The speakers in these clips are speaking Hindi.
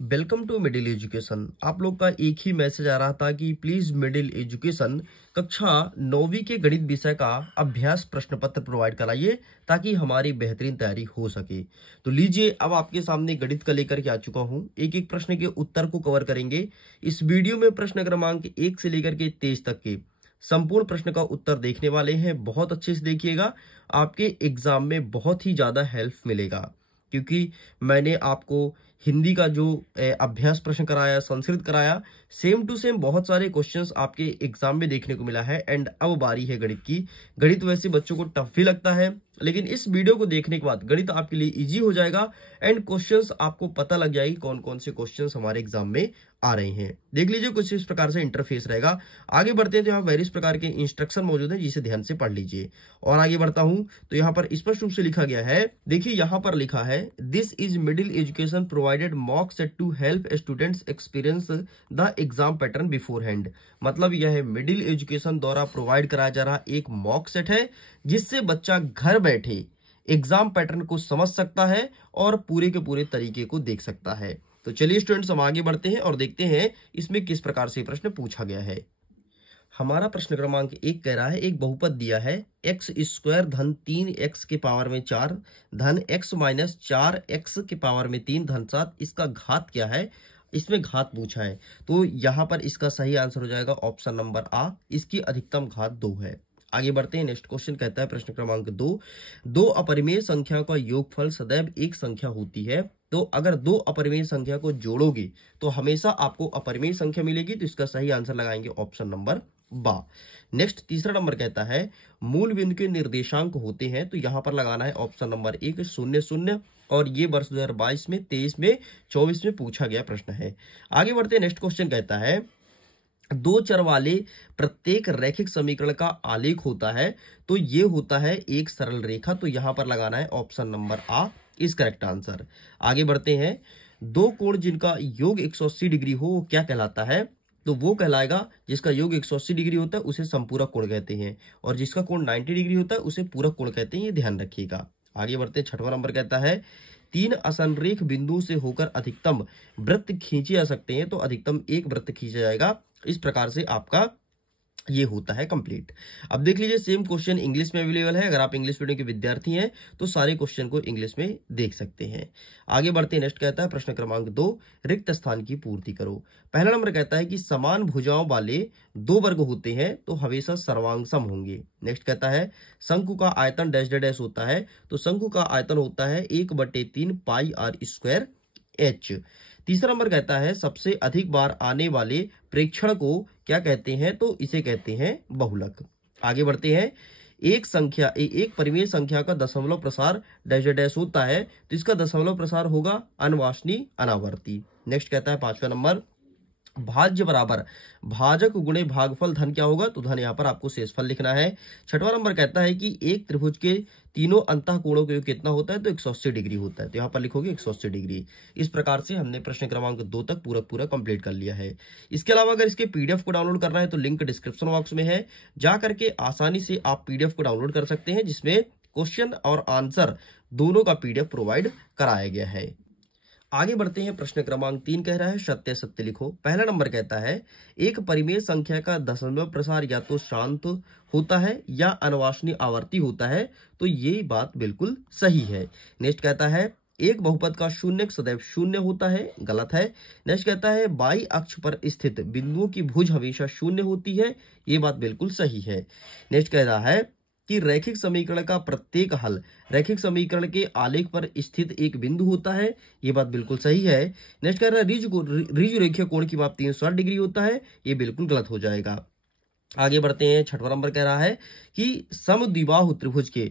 Welcome to middle education. आप लोग का एक ही मैसेज आ रहा था कि प्लीज मिडिल एजुकेशन कक्षा 9वीं के गणित विषय का अभ्यास प्रश्न पत्र प्रोवाइड कराइए ताकि हमारी बेहतरीन तैयारी हो सके। तो लीजिए, अब आपके सामने गणित का लेकर के आ चुका हूं। एक एक प्रश्न के उत्तर को कवर करेंगे। इस वीडियो में प्रश्न क्रमांक 1 से लेकर के 23 तक के संपूर्ण प्रश्न का उत्तर देखने वाले हैं। बहुत अच्छे से देखिएगा, आपके एग्जाम में बहुत ही ज्यादा हेल्प मिलेगा, क्योंकि मैंने आपको हिंदी का जो अभ्यास प्रश्न कराया, संस्कृत कराया, सेम टू सेम बहुत सारे क्वेश्चंस आपके एग्जाम में देखने को मिला है। एंड अब बारी है गणित की। गणित वैसे बच्चों को टफ भी लगता है, लेकिन इस वीडियो को देखने के बाद गणित आपके लिए इजी हो जाएगा एंड क्वेश्चंस आपको पता लग जाएगी कौन कौन से क्वेश्चंस हमारे एग्जाम में आ रहे हैं। देख लीजिए, कुछ इस प्रकार से इंटरफेस रहेगा। आगे बढ़ते हैं तो यहाँ वेरियस प्रकार के इंस्ट्रक्शन मौजूद है, जिसे ध्यान से पढ़ लीजिए। और आगे बढ़ता हूं तो यहाँ पर स्पष्ट रूप से लिखा गया है। देखिए, यहाँ पर लिखा है, this is middle education provided mock set to help students experience the exam pattern beforehand. मतलब यह मिडिल एजुकेशन द्वारा प्रोवाइड कराया जा रहा एक मॉक सेट है, जिससे बच्चा घर बैठे एग्जाम पैटर्न को समझ सकता है और पूरे के पूरे तरीके को देख सकता है। तो चलिए स्टूडेंट्स, हम आगे बढ़ते हैं और देखते हैं इसमें किस प्रकार से प्रश्न पूछा गया है। हमारा प्रश्न क्रमांक 1 कह रहा है, एक बहुपद दिया है एक्स स्क्वायर धन 3x के पावर में 4 धन x माइनस 4x के पावर में 3 धन 7, इसका घात क्या है। इसमें घात पूछा है, तो यहां पर इसका सही आंसर हो जाएगा ऑप्शन नंबर आ, इसकी अधिकतम घात 2 है। आगे बढ़ते हैं। नेक्स्ट क्वेश्चन कहता है, प्रश्न क्रमांक 2, दो अपरिमेय संख्या का योगफल सदैव एक संख्या होती है, तो अगर दो अपरिमेय संख्या को जोड़ोगे तो हमेशा आपको अपरिमेय संख्या मिलेगी। तो इसका सही आंसर लगाएंगे ऑप्शन नंबर बा। नेक्स्ट तीसरा नंबर कहता है, मूल बिंदु के निर्देशांक होते हैं, तो यहां पर लगाना है ऑप्शन नंबर 1 0 0, और ये वर्ष 2022 में 23 में 24 में पूछा गया प्रश्न है। आगे बढ़ते हैं। नेक्स्ट क्वेश्चन कहता है, दो चर वाले प्रत्येक रैखिक समीकरण का आलेख होता है, तो ये होता है एक सरल रेखा। तो यहां पर लगाना है ऑप्शन नंबर आ, इस करेक्ट आंसर। आगे बढ़ते हैं। दो कोण जिनका योग 180 डिग्री हो वो क्या कहलाता है, तो वो कहलाएगा, जिसका योग 180 डिग्री होता है उसे समपूरक कोण कहते हैं, और जिसका कोण 90 डिग्री होता है उसे पूरक कोण कहते हैं। ये ध्यान रखिएगा। आगे बढ़ते हैं। छठवां नंबर कहता है, तीन असंरेख बिंदुओं से होकर अधिकतम वृत्त खींचे जा सकते हैं, तो अधिकतम एक वृत्त खींचा जाएगा। इस प्रकार से आपका ये होता है कंप्लीट। अब देख लीजिए, सेम क्वेश्चन इंग्लिश में अवेलेबल है। अगर आप इंग्लिश मीडियम के विद्यार्थी हैं तो सारे क्वेश्चन को इंग्लिश में देख सकते हैं। आगे बढ़ते हैं। नेक्स्ट कहता है, प्रश्न क्रमांक 2, रिक्त स्थान की पूर्ति करो। पहला नंबर कहता है कि समान भुजाओं वाले दो वर्ग होते हैं तो हमेशा सर्वांग सम होंगे। नेक्स्ट कहता है, शंकु का आयतन डैश डैश होता है, तो शंकु का आयतन होता है 1/3 पाई आर स्क्वायर एच। तीसरा नंबर कहता है, सबसे अधिक बार आने वाले प्रेक्षण को क्या कहते हैं, तो इसे कहते हैं बहुलक। आगे बढ़ते हैं। एक परिमेय संख्या का दशमलव प्रसार डैश डैश होता है, तो इसका दशमलव प्रसार होगा अनवासनी अनावर्ती। नेक्स्ट कहता है, पांचवा नंबर, भाज्य बराबर भाजक गुणे भागफल धन क्या होगा, तो धन यहाँ पर आपको शेषफल लिखना है। छठवां नंबर कहता है कि एक त्रिभुज के तीनों अंतः कोणों का योग कितना होता है, तो 180 डिग्री होता है, तो यहाँ पर लिखोगे 180 डिग्री। इस प्रकार से हमने प्रश्न क्रमांक 2 तक पूरा कंप्लीट कर लिया है। इसके अलावा अगर इसके पीडीएफ को डाउनलोड करना है तो लिंक डिस्क्रिप्शन बॉक्स में है, जा करके आसानी से आप पीडीएफ को डाउनलोड कर सकते हैं, जिसमें क्वेश्चन और आंसर दोनों का पीडीएफ प्रोवाइड कराया गया है। आगे बढ़ते हैं। प्रश्न क्रमांक 3 कह रहा है, सत्य सत्य लिखो। पहला नंबर कहता है, एक परिमेय संख्या का दशमलव प्रसार या तो शांत होता है या अनवासनी आवर्ती होता है, तो ये बात बिल्कुल सही है। नेक्स्ट कहता है, एक बहुपद का शून्यक सदैव शून्य होता है, गलत है। नेक्स्ट कहता है, बाई अक्ष पर स्थित बिंदुओं की भुज हमेशा शून्य होती है, ये बात बिल्कुल सही है। नेक्स्ट कह रहा है कि रैखिक समीकरण का प्रत्येक हल रैखिक समीकरण के आलेख पर स्थित एक बिंदु होता है, ये बात बिल्कुल सही है। नेक्स्ट कह रहा है, ऋजु रेखीय कोण की माप 360 डिग्री होता है, ये बिल्कुल गलत हो जाएगा। आगे बढ़ते हैं। छठवां नंबर कह रहा है कि समद्विबाहु त्रिभुज के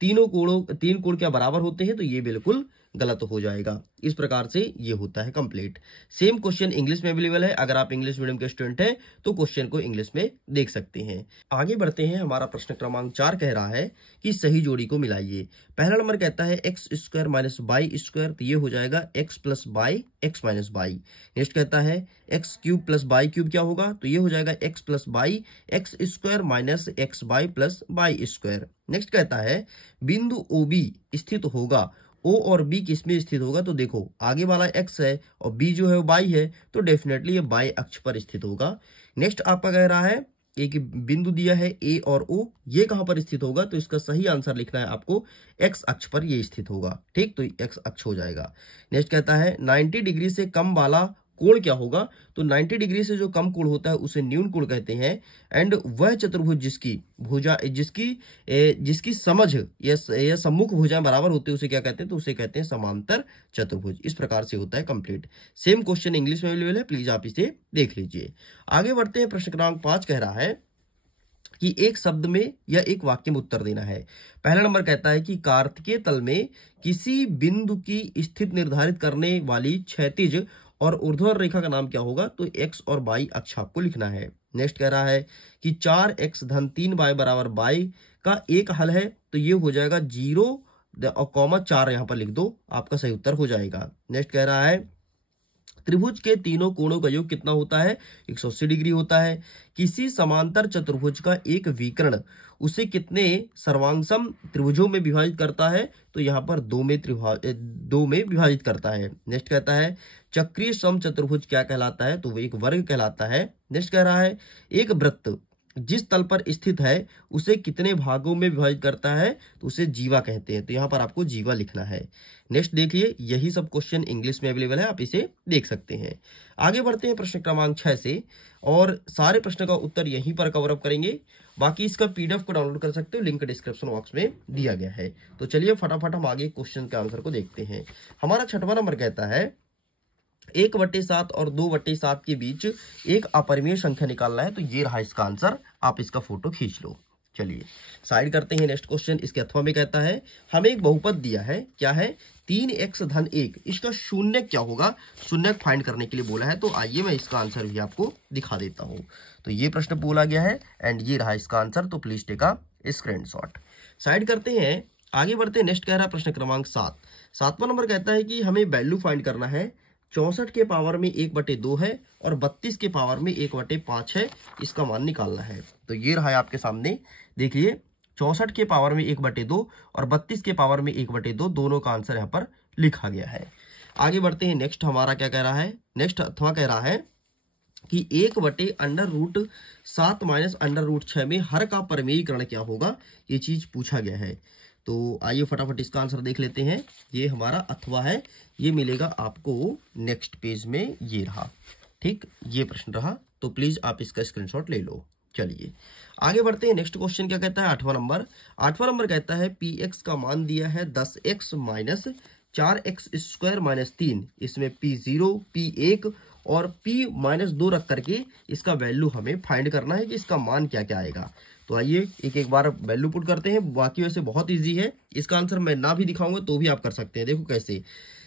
तीन कोण क्या बराबर होते हैं, तो ये बिल्कुल गलत हो जाएगा। इस प्रकार से ये होता है कंप्लीट। सेम क्वेश्चन इंग्लिश में अवेलेबल है। अगर आप इंग्लिश मीडियम के स्टूडेंट हैं तो क्वेश्चन को इंग्लिश में देख सकते हैं। आगे बढ़ते हैं। हमारा प्रश्न क्रमांक 4 कह रहा है कि सही जोड़ी को मिलाइए। पहला नंबर कहता है X square minus Y square, तो ये हो जाएगा X plus Y X minus Y. Next कहता है X cube plus Y cube क्या होगा, तो ये हो जाएगा X plus Y X square minus X Y plus Y square. Next कहता है बिंदु ओबी स्थित होगा ओ और बी किस में स्थित होगा, तो देखो आगे वाला एक्स है और बी जो है वो बाई है, तो डेफिनेटली ये बाई अक्ष पर स्थित होगा। नेक्स्ट आपका कह रहा है एक बिंदु दिया है ए और ओ, ये कहां पर स्थित होगा, तो इसका सही आंसर लिखना है आपको एक्स अक्ष पर ये स्थित होगा। ठीक, तो एक्स अक्ष हो जाएगा। नेक्स्ट कहता है 90 डिग्री से कम वाला कोण क्या होगा, तो 90 डिग्री से जो कम कोण होता है उसे न्यून कोण कहते हैं। एंड वह चतुर्भुज जिसकी समझ या सम्मुख भुजाएं बराबर होती है उसे क्या कहते हैं, तो उसे कहते हैं समांतर चतुर्भुज। इस प्रकार से होता है कंप्लीट। सेम क्वेश्चन इंग्लिश में अवेलेबल है, प्लीज आप इसे देख लीजिए। आगे बढ़ते हैं। प्रश्न क्रमांक 5 कह रहा है कि एक शब्द में या एक वाक्य में उत्तर देना है। पहला नंबर कहता है कि कार्तिकेय तल में किसी बिंदु की स्थिति निर्धारित करने वाली क्षैतिज और ऊर्ध्वाधर रेखा का नाम क्या होगा, तो एक्स और वाई अक्ष आपको लिखना है। नेक्स्ट कह रहा है कि 4x धन 3y बराबर y का एक हल है, तो ये हो जाएगा 0 और कॉमा 4 यहां पर लिख दो, आपका सही उत्तर हो जाएगा। नेक्स्ट कह रहा है त्रिभुज के तीनों कोणों का योग कितना होता है, 180 डिग्री होता है। किसी समांतर चतुर्भुज का एक विकर्ण उसे कितने सर्वांगसम त्रिभुजों में विभाजित करता है, तो यहाँ पर 2 में विभाजित करता है। नेक्स्ट कहता है चक्रीय सम चतुर्भुज क्या कहलाता है, तो वो एक वर्ग कहलाता है। नेक्स्ट कह रहा है एक वृत्त जिस तल पर स्थित है उसे कितने भागों में विभाजित करता है, तो उसे जीवा कहते हैं, तो यहाँ पर आपको जीवा लिखना है। नेक्स्ट देखिए, यही सब क्वेश्चन इंग्लिश में अवेलेबल है, आप इसे देख सकते हैं। आगे बढ़ते हैं प्रश्न क्रमांक 6 से, और सारे प्रश्न का उत्तर यहीं पर कवर अप करेंगे। बाकी इसका पीडीएफ को डाउनलोड कर सकते हो, लिंक डिस्क्रिप्शन बॉक्स में दिया गया है। तो चलिए फटाफट हम आगे क्वेश्चन के आंसर को देखते हैं। हमारा 6वां नंबर कहता है 1/7 और 2/7 के बीच एक अपरिमेय संख्या निकालना है, तो ये रहा इसका आंसर, आप इसका फोटो खींच लो। चलिए साइड करते हैं। नेक्स्ट क्वेश्चन इसके अथवा में कहता है हमें एक बहुपद दिया है, क्या है 3x धन 1, इसका शून्य क्या होगा, शून्य फाइंड करने के लिए बोला है। तो आइए मैं इसका आंसर भी आपको दिखा देता हूं। तो ये प्रश्न बोला गया है एंड ये रहा इसका आंसर, तो please take a screenshot. Side करते हैं, आगे बढ़ते हैं। नेक्स्ट कह रहा है प्रश्न क्रमांक 7। 7वां नंबर कहता है कि हमें वैल्यू फाइंड करना है। 64 के पावर में 1/2 है और 32 के पावर में 1/5 है, इसका मान निकालना है। तो ये रहा है आपके सामने, देखिए 64 के पावर में 1/2 और 32 के पावर में 1/2, दोनों का आंसर यहाँ पर लिखा गया है। आगे बढ़ते हैं। नेक्स्ट हमारा क्या कह रहा है, नेक्स्ट अथवा कह रहा है कि 1/√7 माइनस √6 में हर का परिमेयीकरण क्या होगा, ये चीज पूछा गया है। तो आइए फटाफट इसका आंसर देख लेते हैं। ये हमारा अथवा है, ये मिलेगा आपको नेक्स्ट पेज में, ये रहा। ठीक, ये प्रश्न रहा, तो प्लीज आप इसका स्क्रीनशॉट ले लो। चलिए आगे बढ़ते हैं। नेक्स्ट क्वेश्चन क्या कहता है, 8वां नंबर। 8वां नंबर कहता है px का मान दिया है 10x minus 4x square minus 3, इसमें p0, p1 और p-2 रख करके इसका वैल्यू हमें फाइंड करना है कि इसका मान क्या क्या आएगा। तो आइए एक बार वैल्यू पुट करते हैं। बाकी वैसे बहुत इजी है, इसका आंसर मैं ना भी दिखाऊंगा तो भी आप कर सकते हैं। देखो कैसे,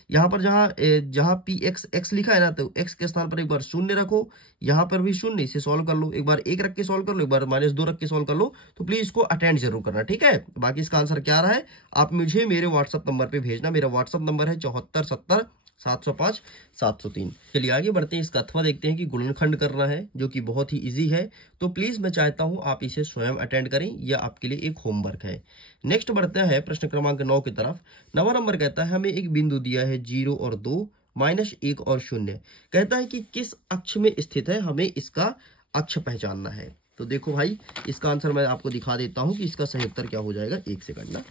यहाँ पर जहां px लिखा है ना, तो x के स्थान पर एक बार 0 रखो, यहाँ पर भी 0, इसे सॉल्व कर लो। एक बार 1 रख के सॉल्व कर लो, एक बार -2 रख के सॉल्व कर लो। तो प्लीज इसको अटेंड जरूर करना, ठीक है। बाकी इसका आंसर क्या रहा है आप मुझे मेरे व्हाट्सअप नंबर पे भेजना। मेरा व्हाट्सअप नंबर है 7470-705-703। चलिए आगे बढ़ते हैं। इसका अथवा देखते हैं कि गुणनखंड करना है, जो कि बहुत ही इजी है। तो प्लीज मैं चाहता हूं आप इसे स्वयं अटेंड करें, यह आपके लिए एक होमवर्क है। नेक्स्ट बढ़ते हैं प्रश्न क्रमांक 9 की तरफ। 9वां नंबर कहता है हमें एक बिंदु दिया है 0 और 2, -1 और 0। कहता है कि किस अक्ष में स्थित है, हमें इसका अक्ष पहचानना है। तो देखो भाई, इसका आंसर मैं आपको दिखा देता हूं कि इसका सही उत्तर क्या हो जाएगा। 1 सेकंड ना,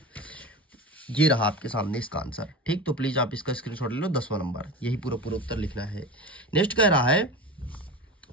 ये रहा आपके सामने इसका आंसर। ठीक, तो प्लीज आप इसका स्क्रीनशॉट ले लो। 10वां नंबर, यही पूरा उत्तर लिखना है। नेक्स्ट कह रहा है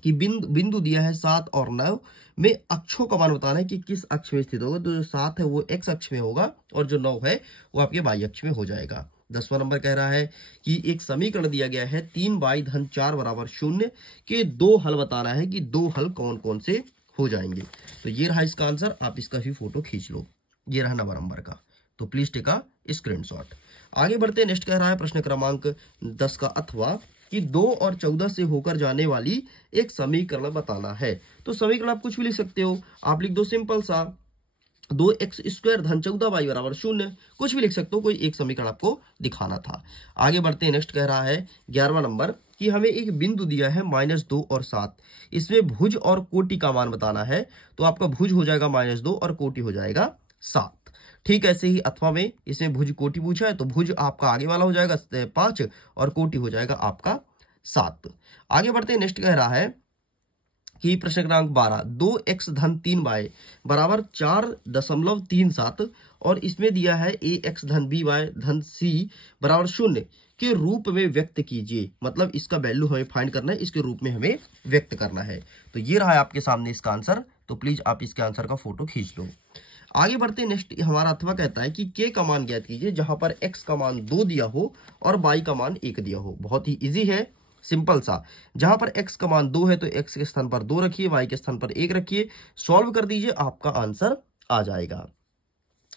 कि बिंदु दिया है 7 और 9 में अक्षों का मान बताना है कि किस अक्ष में स्थित होगा। तो जो 7 है वो x अक्ष में होगा और जो 9 है वो आपके y अक्ष में हो जाएगा। 10वां नंबर कह रहा है कि एक समीकरण दिया गया है 3y धन 4 बराबर 0 के 2 हल बताना है कि 2 हल कौन कौन से हो जाएंगे। तो ये रहा इसका आंसर, आप इसका भी फोटो खींच लो। ये रहा 9वां नंबर का, तो प्लीज टेक अ स्क्रीनशॉट। आगे बढ़ते हैं। नेक्स्ट कह रहा है प्रश्न क्रमांक 10 का अथवा कि 2 और 14 से होकर जाने वाली एक समीकरण बताना है। तो समीकरण आप कुछ भी लिख सकते हो, आप लिख दो सिंपल सा 2x स्क्वायर धन 14y बराबर 0, कुछ भी लिख सकते हो, कोई एक समीकरण आपको दिखाना था। आगे बढ़ते हैं। नेक्स्ट कह रहा है 11वां नंबर कि हमें एक बिंदु दिया है -2 और 7, इसमें भुज और कोटि का मान बताना है। तो आपका भुज हो जाएगा -2 और कोटि हो जाएगा 7। ठीक ऐसे ही अथवा में इसमें भुज कोटि पूछा है तो भुज आपका आगे वाला हो जाएगा 5 और कोटि हो जाएगा आपका 7। आगे बढ़ते हैं, नेक्स्ट कह रहा है कि प्रश्न क्रमांक 12, 2x धन 3y बराबर 4.37 और इसमें दिया है ax धन by धन c बराबर 0 के रूप में व्यक्त कीजिए। मतलब इसका वैल्यू हमें फाइंड करना है, इसके रूप में हमें व्यक्त करना है। तो ये रहा है आपके सामने इसका आंसर। तो प्लीज आप इसके आंसर का फोटो खींच लो। आगे बढ़ते हैं, नेक्स्ट हमारा अथवा कहता है कि k का मान ज्ञात कीजिए जहां पर x का मान 2 दिया हो और y का मान 1 दिया हो। बहुत ही इजी है, सिंपल सा। जहां पर x का मान 2 है तो x के स्थान पर 2 रखिए, y के स्थान पर 1 रखिए, सॉल्व कर दीजिए, आपका आंसर आ जाएगा।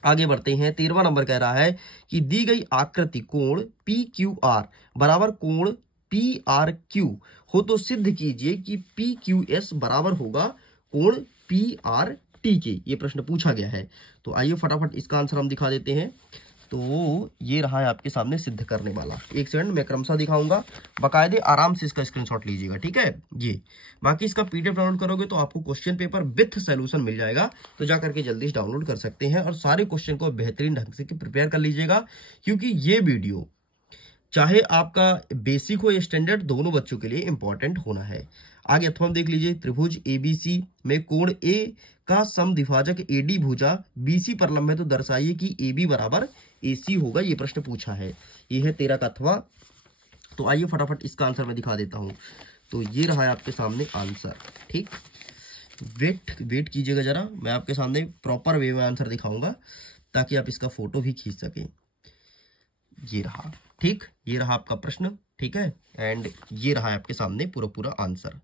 आगे बढ़ते हैं, 13वां नंबर कह रहा है कि दी गई आकृति कोण PQR बराबर कोण PRQ हो तो सिद्ध कीजिए कि PQS बराबर होगा कोण PRT के। ये प्रश्न पूछा गया है। तो आइए फटाफट इसका आंसर हम दिखा देते हैं। तो ये रहा है आपके सामने सिद्ध करने वाला। एक सेकंड मैं क्रमशः दिखाऊंगा, बकायदे आराम से इसका स्क्रीनशॉट लीजिएगा, ठीक है। ये बाकी इसका पीडीएफ डाउनलोड करोगे तो आपको क्वेश्चन पेपर विथ सॉल्यूशन मिल जाएगा, तो जा करके जल्दी से डाउनलोड कर सकते हैं और सारे क्वेश्चन को बेहतरीन ढंग से प्रिपेयर कर लीजिएगा, क्योंकि ये वीडियो चाहे आपका बेसिक हो या स्टैंडर्ड, दोनों बच्चों के लिए इंपॉर्टेंट होना है। आगे अथवा हम देख लीजिए, त्रिभुज एबीसी में कोण ए का समद्विभाजक एडी भुजा बीसी पर लंब है तो दर्शाइए कि एबी बराबर एसी होगा। ये प्रश्न पूछा है। ये है 13 का अथवा। तो आइए फटाफट इसका आंसर मैं दिखा देता हूं। तो ये रहा है आपके सामने आंसर, ठीक। वेट कीजिएगा जरा, मैं आपके सामने प्रॉपर वे में आंसर दिखाऊंगा ताकि आप इसका फोटो भी खींच सकें। ये रहा, ठीक, ये रहा आपका प्रश्न, ठीक है, एंड ये रहा है आपके सामने पूरा आंसर।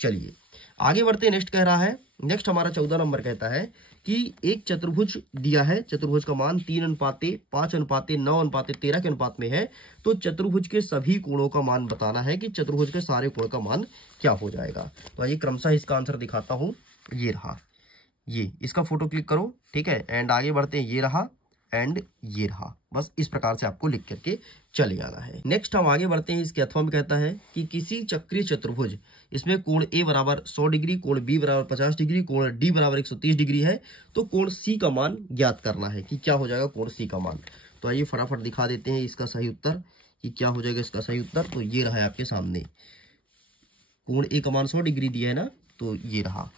चलिए आगे बढ़ते हैं। नेक्स्ट कह रहा है, नेक्स्ट हमारा 14 नंबर कहता है कि एक चतुर्भुज दिया है, चतुर्भुज का मान 3:5:9:13 के अनुपात में है, तो चतुर्भुज के सभी कोणों का मान बताना है कि चतुर्भुज के सारे कोण का मान क्या हो जाएगा। तो आइए क्रमशः इसका आंसर दिखाता हूं। ये रहा, ये इसका फोटो क्लिक करो, ठीक है, एंड आगे बढ़ते हैं। ये रहा एंड ये रहा, बस इस प्रकार से आपको लिख करके चले जाना है। नेक्स्ट हम आगे बढ़ते हैं। इसके अथवा में कहता है कि किसी चक्रीय चतुर्भुज, इसमें कोण ए बराबर 100 डिग्री, कोण बी बराबर 50 डिग्री, कोण डी बराबर 130 डिग्री है, तो कोण सी का मान ज्ञात करना है कि क्या हो जाएगा कोण सी का मान। तो आइए फटाफट दिखा देते हैं इसका सही उत्तर कि क्या हो जाएगा इसका सही उत्तर। तो ये रहा है आपके सामने, कोण ए का मान 100 डिग्री दिया है ना, तो ये रहा।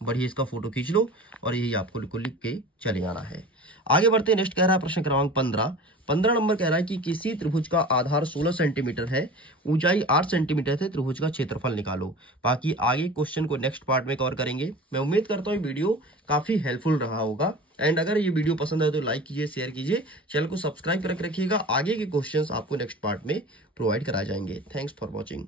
बढ़िया, इसका फोटो खींच लो और यही आपको लिख के चले जाना है। आगे बढ़ते हैं। नेक्स्ट कह रहा है प्रश्न क्रमांक 15 नंबर कह रहा है कि किसी त्रिभुज का आधार 16 सेंटीमीटर है, ऊंचाई 8 सेंटीमीटर है, त्रिभुज का क्षेत्रफल निकालो। बाकी आगे क्वेश्चन को नेक्स्ट पार्ट में कवर करेंगे। मैं उम्मीद करता हूँ वीडियो काफी हेल्पफुल रहा होगा, एंड अगर ये वीडियो पसंद आए तो लाइक कीजिए, शेयर कीजिए, चैनल को सब्सक्राइब करके रखिएगा। आगे के क्वेश्चंस आपको नेक्स्ट पार्ट में प्रोवाइड कराए जाएंगे। Thanks for watching.